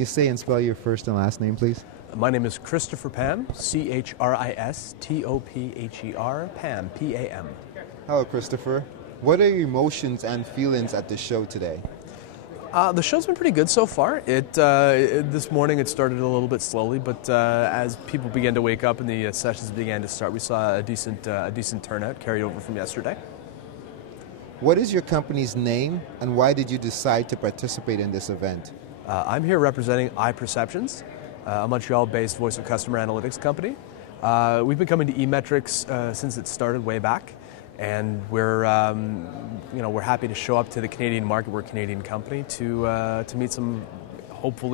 you say and spell your first and last name, please? My name is Christopher Pam, Christopher, Pam, P-A-M. Hello, Christopher. What are your emotions and feelings at the show today? The show's been pretty good so far. This morning it started a little bit slowly, but as people began to wake up and the sessions began to start, we saw a decent turnout carried over from yesterday. What is your company's name, and why did you decide to participate in this event? I'm here representing iPerceptions, a Montreal-based voice of customer analytics company. We've been coming to eMetrics since it started way back, and we're happy to show up to the Canadian market. We're a Canadian company to meet some hopeful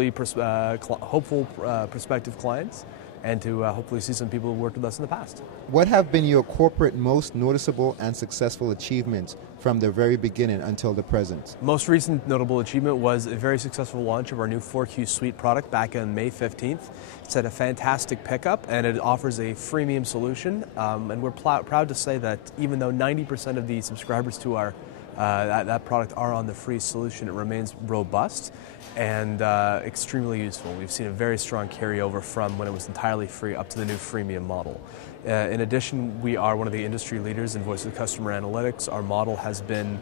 prospective clients, and to hopefully see some people who worked with us in the past. What have been your corporate most noticeable and successful achievements from the very beginning until the present? Most recent notable achievement was a very successful launch of our new 4Q Suite product back on May 15th. It's had a fantastic pickup, and it offers a freemium solution. And we're proud to say that even though 90% of the subscribers to our that product are on the free solution, it remains robust and extremely useful. We've seen a very strong carryover from when it was entirely free up to the new freemium model. In addition, we are one of the industry leaders in voice of customer analytics. Our model has been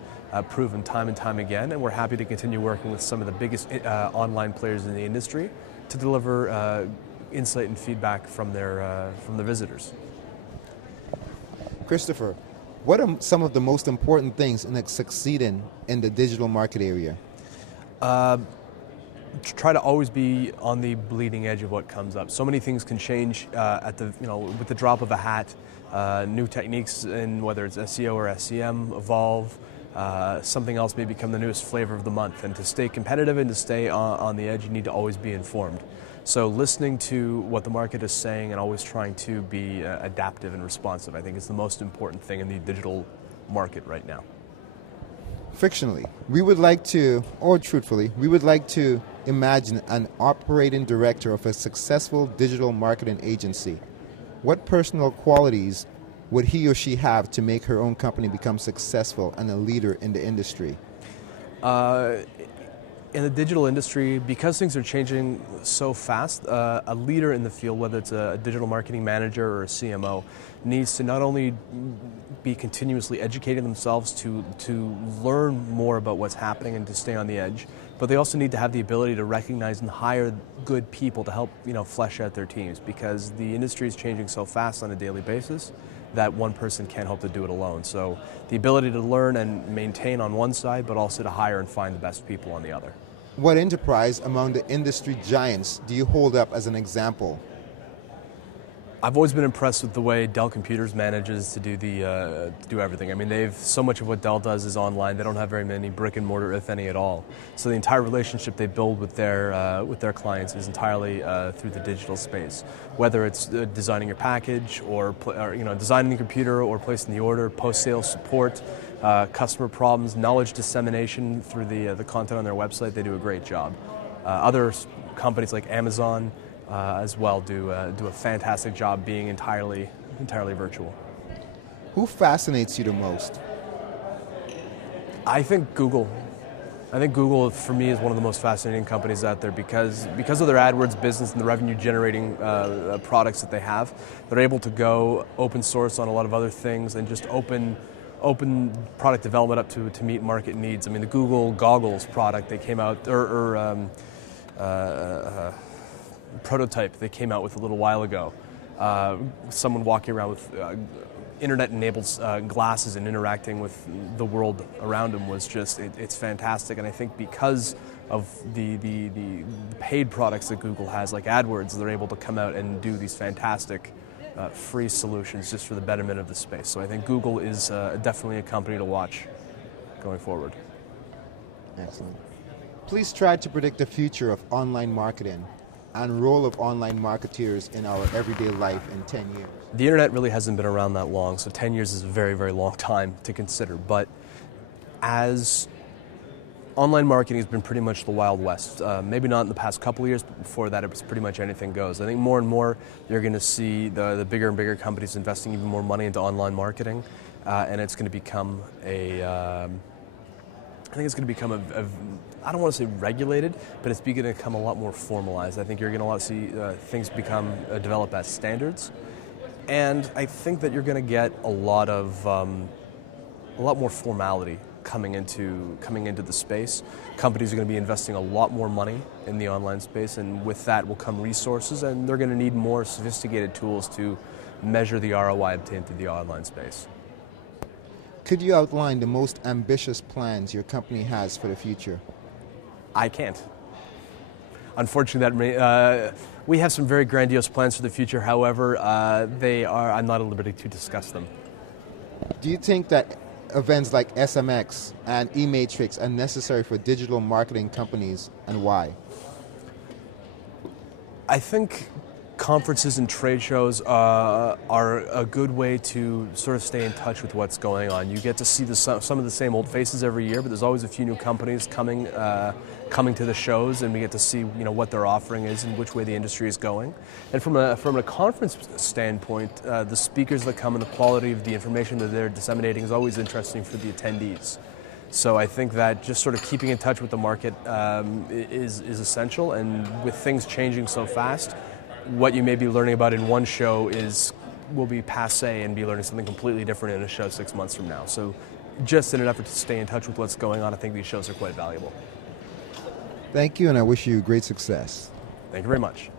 proven time and time again, and we're happy to continue working with some of the biggest online players in the industry to deliver insight and feedback from the visitors. Christopher, what are some of the most important things in succeeding in the digital market area? Try to always be on the bleeding edge of what comes up. So many things can change with the drop of a hat. New techniques in whether it's SEO or SEM evolve. Something else may become the newest flavor of the month. And to stay competitive and to stay on the edge, you need to always be informed. So listening to what the market is saying and always trying to be adaptive and responsive, I think, is the most important thing in the digital market right now. Fictionally, we would like to, or truthfully, we would like to imagine an operating director of a successful digital marketing agency. What personal qualities would he or she have to make her own company become successful and a leader in the industry? In the digital industry, because things are changing so fast, a leader in the field, whether it's a digital marketing manager or a CMO, needs to not only be continuously educating themselves to learn more about what's happening and to stay on the edge, but they also need to have the ability to recognize and hire good people to help flesh out their teams, because the industry is changing so fast on a daily basis that one person can't hope to do it alone. So the ability to learn and maintain on one side, but also to hire and find the best people on the other. What enterprise among the industry giants do you hold up as an example? I've always been impressed with the way Dell Computers manages to do everything. I mean, so much of what Dell does is online. They don't have very many brick and mortar, if any at all. So the entire relationship they build with their clients is entirely through the digital space. Whether it's designing your package or designing the computer or placing the order, post-sale support, customer problems, knowledge dissemination through the content on their website, they do a great job. Other companies like Amazon as well do a fantastic job being entirely virtual. Who fascinates you the most? I think Google. I think Google, for me, is one of the most fascinating companies out there because of their AdWords business and the revenue-generating products that they have. They're able to go open source on a lot of other things and just open product development up to meet market needs. I mean, the Google Goggles product they came out, prototype they came out with a little while ago. Someone walking around with internet-enabled glasses and interacting with the world around him was just, it's fantastic. And I think because of the paid products that Google has, like AdWords, they're able to come out and do these fantastic free solutions just for the betterment of the space. So I think Google is definitely a company to watch going forward. Excellent. Please try to predict the future of online marketing and role of online marketeers in our everyday life in 10 years. The internet really hasn't been around that long, so 10 years is a very, very long time to consider. But as online marketing has been pretty much the Wild West, maybe not in the past couple of years, but before that it was pretty much anything goes. I think more and more you're going to see the bigger and bigger companies investing even more money into online marketing, and it's going to become a I think it's going to become I don't want to say regulated, but it's going to become a lot more formalized. I think you're going to see things develop as standards, and I think that you're going to get a lot more formality coming into the space. Companies are going to be investing a lot more money in the online space, and with that will come resources, and they're going to need more sophisticated tools to measure the ROI obtained through the online space. Could you outline the most ambitious plans your company has for the future? I can't. Unfortunately, we have some very grandiose plans for the future. However, I'm not at liberty to discuss them. Do you think that events like SMX and eMatrix are necessary for digital marketing companies, and why? I think conferences and trade shows are a good way to sort of stay in touch with what's going on. You get to see some of the same old faces every year, but there's always a few new companies coming to the shows, and we get to see what their offering is and which way the industry is going. And from a conference standpoint, the speakers that come and the quality of the information that they're disseminating is always interesting for the attendees. So I think that just sort of keeping in touch with the market is essential, and with things changing so fast, what you may be learning about in one show will be passé and be learning something completely different in a show 6 months from now. So just in an effort to stay in touch with what's going on, I think these shows are quite valuable. Thank you, and I wish you great success. Thank you very much.